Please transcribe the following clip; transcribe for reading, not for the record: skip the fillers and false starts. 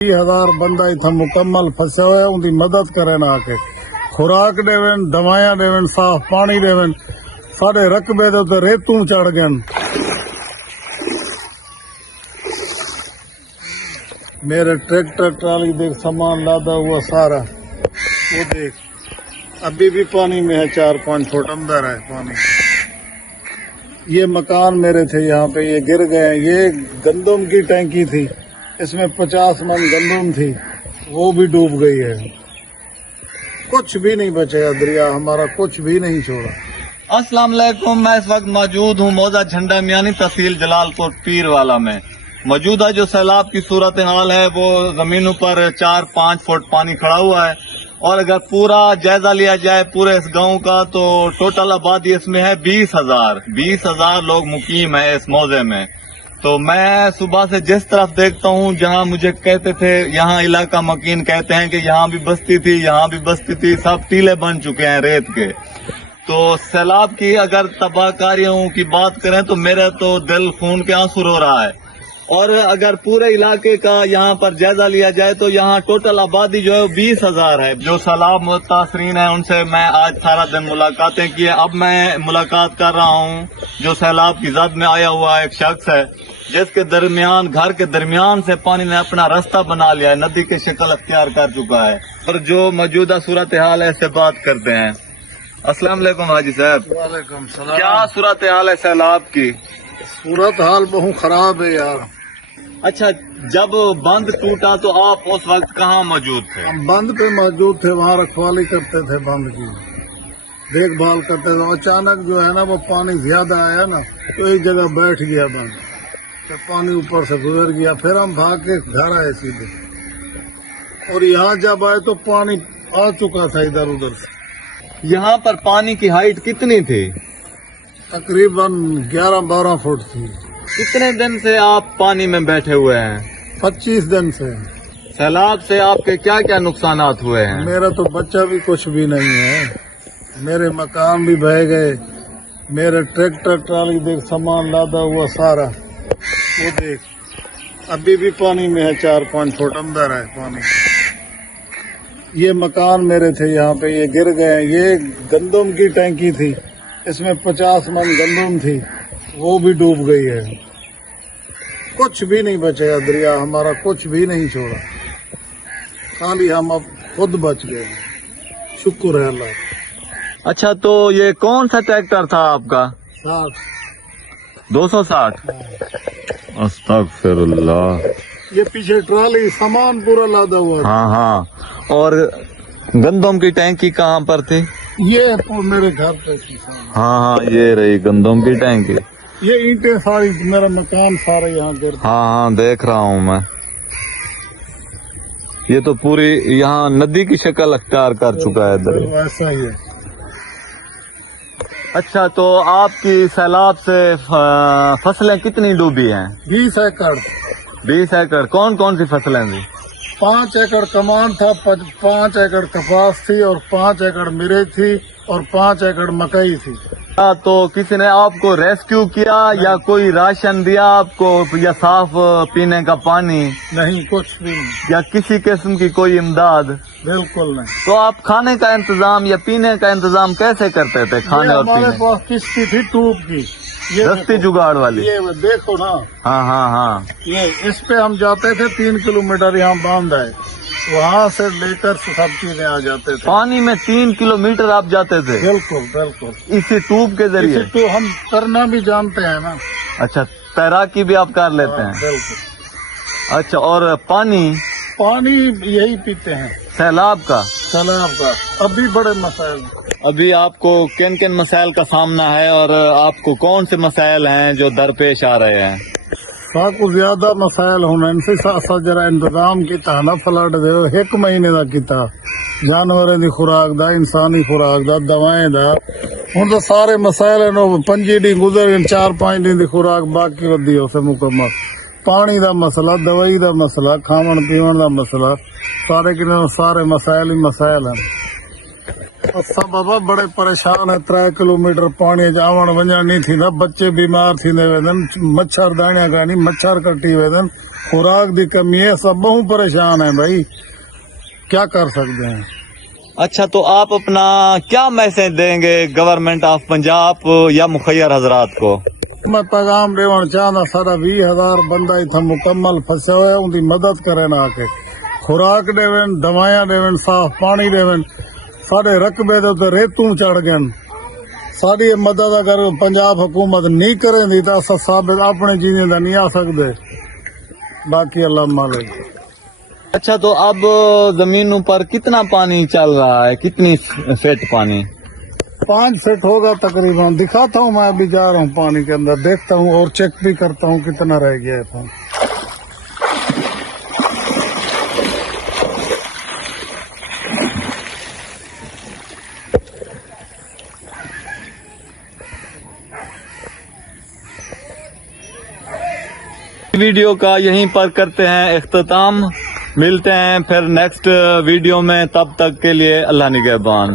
30,000 बंदा इतना मुकम्मल फंसा हुआ है, उनकी मदद करें आके खुराक देवन, दवाइयां देवन, साफ पानी देवन। साढ़े रकबे दे उत्ते रेतू चढ़ गए। मेरे ट्रैक्टर ट्राली देख सामान लादा हुआ सारा, वो देख अभी भी पानी में है, 4-5 फुट अंदर है पानी। ये मकान मेरे थे यहाँ पे, ये गिर गए। ये गंदम की टैंकी थी, इसमें 50 मन गंदम थी, वो भी डूब गई है। कुछ भी नहीं बचा, दरिया हमारा कुछ भी नहीं छोड़ा। अस्सलाम वालेकुम। मैं इस वक्त मौजूद हूँ मौजा झंडा मियानी तहसील जलालपुर पीरवाला में। मौजूदा जो सैलाब की सूरत हाल है वो जमीनों पर 4-5 फुट पानी खड़ा हुआ है, और अगर पूरा जायजा लिया जाए पूरे इस गांव का तो टोटल आबादी इसमें है 20,000 लोग मुकीम है इस मौजे में। तो मैं सुबह से जिस तरफ देखता हूँ, जहाँ मुझे कहते थे यहाँ इलाका मकीन कहते हैं कि यहाँ भी बस्ती थी, यहाँ भी बस्ती थी, सब टीले बन चुके हैं रेत के। तो सैलाब की अगर तबाहकारियों की बात करें तो मेरा तो दिल खून के आंसू रो रहा है। और अगर पूरे इलाके का यहाँ पर जायजा लिया जाए तो यहाँ टोटल आबादी जो है 20,000 है। जो सैलाब मुतासरीन है उनसे मैं आज सारा दिन मुलाकातें की है। अब मैं मुलाकात कर रहा हूँ जो सैलाब की जद में आया हुआ एक शख्स है, जिसके दरमियान घर के दरमियान से पानी ने अपना रास्ता बना लिया है, नदी की शक्ल अख्तियार कर चुका है। और जो मौजूदा सूरत हाल है इससे बात करते हैं। अस्सलाम वालेकुम हाजी साहब। वालेकुम सलाम। क्या सूरत हाल है सैलाब की? सूरत हाल बहुत खराब है यार। अच्छा, जब बंद टूटा तो आप उस वक्त कहाँ मौजूद थे? हम बंद पे मौजूद थे, वहाँ रखवाली करते थे, बंद की देखभाल करते थे। अचानक जो है ना वो पानी ज्यादा आया ना, तो एक जगह बैठ गया बंद, तो पानी ऊपर से गुजर गया। फिर हम भाग के घर आए सीधे, और यहाँ जब आए तो पानी आ चुका था इधर उधर से। यहाँ पर पानी की हाइट कितनी थी? तकरीबन 11-12 फुट थी। कितने दिन से आप पानी में बैठे हुए हैं? 25 दिन से। सैलाब से आपके क्या क्या नुकसान हुए हैं? मेरा तो बच्चा भी कुछ भी नहीं है, मेरे मकान भी बह गए। मेरे ट्रैक्टर ट्राली देख सामान लादा हुआ सारा, वो देख अभी भी पानी में है, 4-5 फुट अंदर है पानी। ये मकान मेरे थे यहाँ पे, ये गिर गए। ये गंदम की टैंकी थी, इसमें 50 मन गंदम थी, वो भी डूब गई है। कुछ भी नहीं बचा, दरिया हमारा कुछ भी नहीं छोड़ा। खाली हम अब खुद बच गए, शुक्र है अल्लाह। अच्छा, तो ये कौन सा ट्रैक्टर था आपका? 260। अस्तगफिरुल्लाह। ये पीछे ट्राली सामान पूरा लादा हुआ था। हाँ। और गंदम की टैंकी कहाँ पर थी? ये मेरे घर पे थी। हाँ, ये रही गंदम की टैंकी। ये ईंटें सारी, मेरा मकान सारा यहाँ गिर। हाँ, देख रहा हूँ मैं। ये तो पूरी यहाँ नदी की शक्ल अख्तियार कर चुका है इधर। वैसा ही है। अच्छा, तो आपकी सैलाब से फसलें कितनी डूबी हैं? 20 एकड़। 20 एकड़। कौन कौन सी फसलें थी? 5 एकड़ कमान था, 5 एकड़ कपास थी, और 5 एकड़ मिर्च थी, और 5 एकड़ मकई थी। तो किसी ने आपको रेस्क्यू किया या कोई राशन दिया आपको, या साफ पीने का पानी? नहीं, कुछ भी नहीं, या किसी किस्म की कोई इमदाद? बिल्कुल नहीं। तो आप खाने का इंतजाम या पीने का इंतजाम कैसे करते थे? खाने और हमारे पीने? पास किश्ती थी ट्यूब की, ये दस्ती जुगाड़ वाली। ये देखो ना। हाँ। ये इस पे हम जाते थे, 3 किलोमीटर यहाँ बांध है, वहाँ से लेकर सब चीजें आ जाते थे। पानी में 3 किलोमीटर आप जाते थे? बिल्कुल। इसी ट्यूब के जरिए? तो हम करना भी जानते हैं ना। अच्छा, तैराकी भी आप कर लेते हैं? बिल्कुल। अच्छा, और पानी यही पीते हैं, सैलाब का? सैलाब का। अभी बड़े मसाइल। अभी आपको किन किन मसाइल का सामना है, और आपको कौन से मसाइल हैं जो दरपेश आ रहे हैं? साकू ज्यादा मसाइल होने इनसे जरा इंतजाम किया ना, फ्लड दे 1 महीने का किया, जानवरों की खुराक दा, इंसानी खुराक दा, दवाएं दा। हुण तो सारे मसाइल 5 दिन गुजर गए, 4-5 दिन की खुराक बाकी वधी उसे मुकम्मल। पानी का मसला, दवाई का मसला, खावन पीवन का मसला, सारे मसाइल ही मसाइल हैं। असा बाबा बड़े परेशान है। 3 किलोमीटर पानी आवन वञण नहीं थी ना, बच्चे बीमार थी वेदन, मच्छर दाणिया का नहीं, मच्छर कटी वेदन, खुराक की कमी है, सब बहुत परेशान है भाई, क्या कर सकते हैं। अच्छा, तो आप अपना क्या मैसेज देंगे गवर्नमेंट ऑफ पंजाब या मुखैर हजरात को? मैं पैगाम देवन चाहता, सारा 20,000 बंदा इतना मुकम्मल फंसा हुआ है, उनकी मदद करें आके, खुराक देवन, दवाइयां देवन, साफ पानी देवन। साढ़े रकबे दे उत्ते रेतू चढ़ गए, साड़ी मदद अगर पंजाब हुकूमत नहीं करेंदी तो अस साबित अपने जीने का नहीं आ सकते, बाकी अल्लाह मालिक। अच्छा, तो अब जमीनों पर कितना पानी चल रहा है, कितनी फीट पानी? 5 फीट होगा तकरीबन, दिखाता हूँ, मैं अभी जा रहा हूँ पानी के अंदर, देखता हूँ और चेक भी करता हूँ कितना रह गया है पानी। वीडियो का यहीं पर करते हैं इख्तिताम, मिलते हैं फिर नेक्स्ट वीडियो में, तब तक के लिए अल्लाह निगहबान।